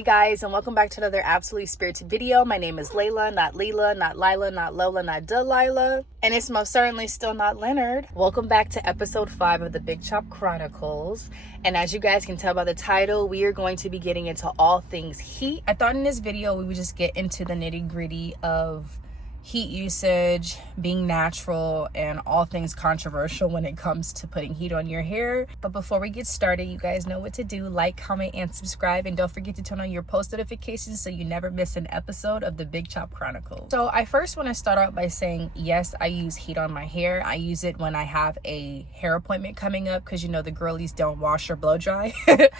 Hey guys, and welcome back to another Absolutely Spirited video. My name is Layla, not Leela, not Lila, not Lola, not Delilah, and it's most certainly still not Leonard. Welcome back to episode 5 of the Big Chop Chronicles. And as you guys can tell by the title, we are going to be getting into all things heat. I thought in this video we would just get into the nitty-gritty of heat usage, being natural, and all things controversial when it comes to putting heat on your hair. But before we get started, you guys know what to do. Like, comment, and subscribe, and don't forget to turn on your post notifications so you never miss an episode of the Big Chop Chronicles. So I first want to start out by saying, yes, I use heat on my hair. I use it when I have a hair appointment coming up because, you know, the girlies don't wash or blow dry.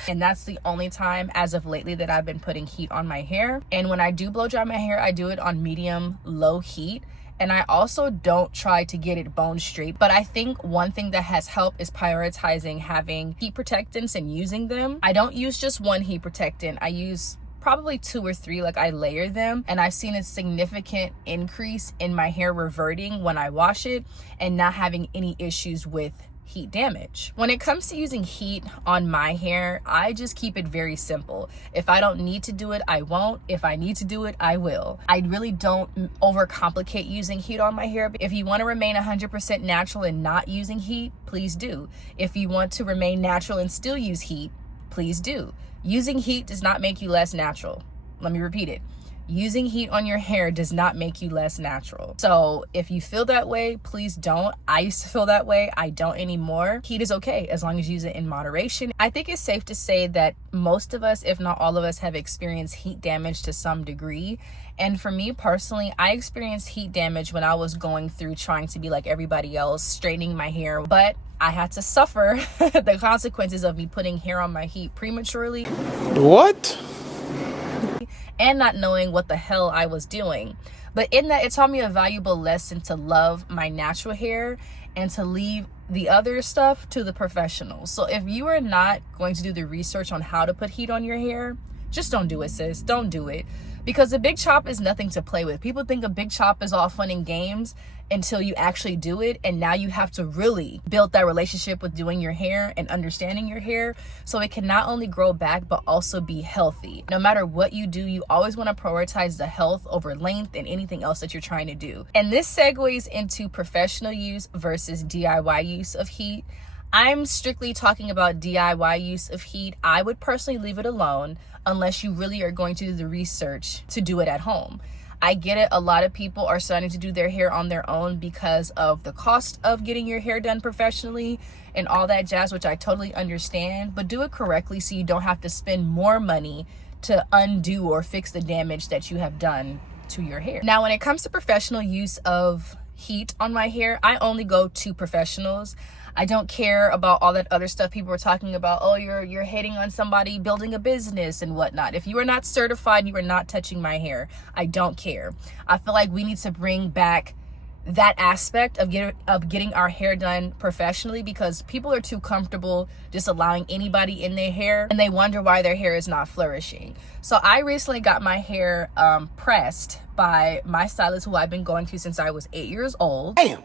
And that's the only time as of lately that I've been putting heat on my hair. And when I do blow dry my hair, I do it on medium low heat. And I also don't try to get it bone straight. But I think one thing that has helped is prioritizing having heat protectants and using them. I don't use just one heat protectant. I use probably 2 or 3, like I layer them, and I've seen a significant increase in my hair reverting when I wash it and not having any issues with heat damage. When it comes to using heat on my hair, I just keep it very simple. If I don't need to do it, I won't. If I need to do it, I will. I really don't overcomplicate using heat on my hair. If you want to remain 100% natural and not using heat, please do. If you want to remain natural and still use heat, please do. Using heat does not make you less natural. Let me repeat it. Using heat on your hair does not make you less natural. So if you feel that way, please don't. I used to feel that way. I don't anymore. Heat is okay as long as you use it in moderation. I think it's safe to say that most of us, if not all of us, have experienced heat damage to some degree. And for me personally, I experienced heat damage when I was going through trying to be like everybody else, straightening my hair. But I had to suffer the consequences of me putting hair on my heat prematurely. What? And not knowing what the hell I was doing. But in that, it taught me a valuable lesson to love my natural hair and to leave the other stuff to the professionals. So if you are not going to do the research on how to put heat on your hair, just don't do it, sis. Don't do it. Because a big chop is nothing to play with. People think a big chop is all fun and games until you actually do it. And now you have to really build that relationship with doing your hair and understanding your hair so it can not only grow back, but also be healthy. No matter what you do, you always want to prioritize the health over length and anything else that you're trying to do. And this segues into professional use versus DIY use of heat. I'm strictly talking about DIY use of heat. I would personally leave it alone unless you really are going to do the research to do it at home. I get it. A lot of people are starting to do their hair on their own because of the cost of getting your hair done professionally and all that jazz, which I totally understand, but do it correctly so you don't have to spend more money to undo or fix the damage that you have done to your hair. Now, when it comes to professional use of heat on my hair, I only go to professionals. I don't care about all that other stuff people are talking about. Oh, you're hating on somebody building a business and whatnot. If you are not certified, you are not touching my hair. I don't care. I feel like we need to bring back that aspect of getting our hair done professionally, because people are too comfortable just allowing anybody in their hair and they wonder why their hair is not flourishing. So I recently got my hair pressed by my stylist, who I've been going to since I was 8 years old. Damn.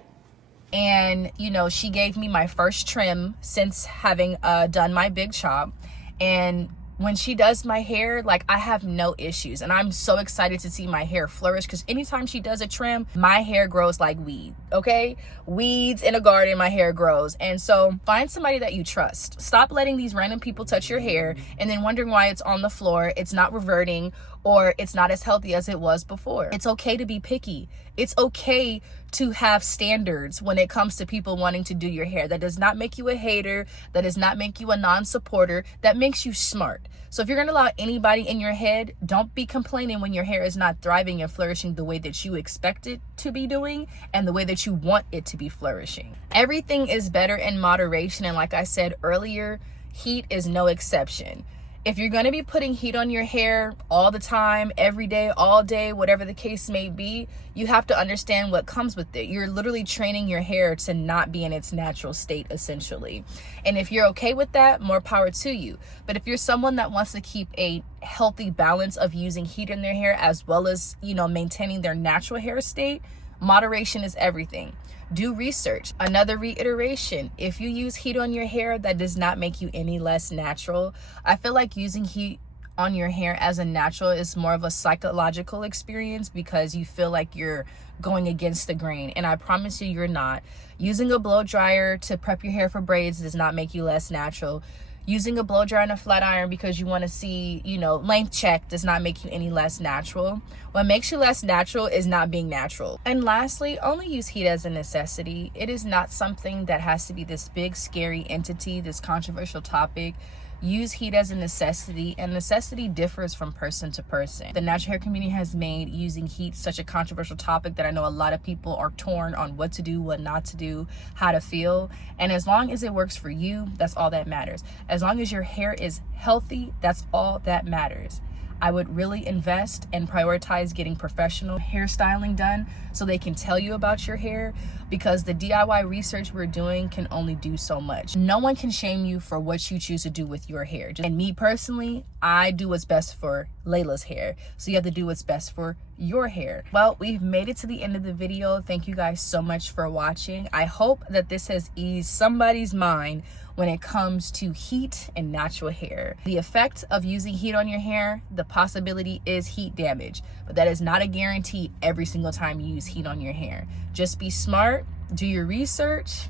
And, you know, she gave me my first trim since having done my big chop. And when she does my hair, like, I have no issues. And I'm so excited to see my hair flourish, because anytime she does a trim, my hair grows like weed, okay? Weeds in a garden, my hair grows. And so find somebody that you trust. Stop letting these random people touch your hair and then wondering why it's on the floor, it's not reverting, or it's not as healthy as it was before. It's okay to be picky. It's okay to have standards when it comes to people wanting to do your hair. That does not make you a hater. That does not make you a non-supporter. That makes you smart. So if you're gonna allow anybody in your head, don't be complaining when your hair is not thriving and flourishing the way that you expect it to be doing and the way that you want it to be flourishing. Everything is better in moderation, and like I said earlier, heat is no exception. If you're going to be putting heat on your hair all the time, every day, all day, whatever the case may be, you have to understand what comes with it. You're literally training your hair to not be in its natural state, essentially. And if you're okay with that, more power to you. But if you're someone that wants to keep a healthy balance of using heat in their hair as well as, you know, maintaining their natural hair state, moderation is everything. Do research. Another reiteration, if you use heat on your hair, that does not make you any less natural. I feel like using heat on your hair as a natural is more of a psychological experience because you feel like you're going against the grain, and I promise you, you're not. Using a blow dryer to prep your hair for braids does not make you less natural. Using a blow dryer and a flat iron because you want to see, length check does not make you any less natural. What makes you less natural is not being natural. And lastly, only use heat as a necessity. It is not something that has to be this big, scary entity, this controversial topic. Use heat as a necessity, and necessity differs from person to person. The natural hair community has made using heat such a controversial topic that I know a lot of people are torn on what to do, what not to do, how to feel. And as long as it works for you, that's all that matters. As long as your hair is healthy, that's all that matters. I would really invest and prioritize getting professional hairstyling done so they can tell you about your hair, because the DIY research we're doing can only do so much. No one can shame you for what you choose to do with your hair. And me personally, I do what's best for Layla's hair. So you have to do what's best for your hair. Well, we've made it to the end of the video. Thank you guys so much for watching. I hope that this has eased somebody's mind when it comes to heat and natural hair. The effect of using heat on your hair, the possibility is heat damage, but that is not a guarantee every single time you use heat on your hair. Just be smart, do your research,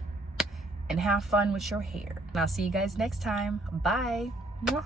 and have fun with your hair. And I'll see you guys next time. Bye. Mwah.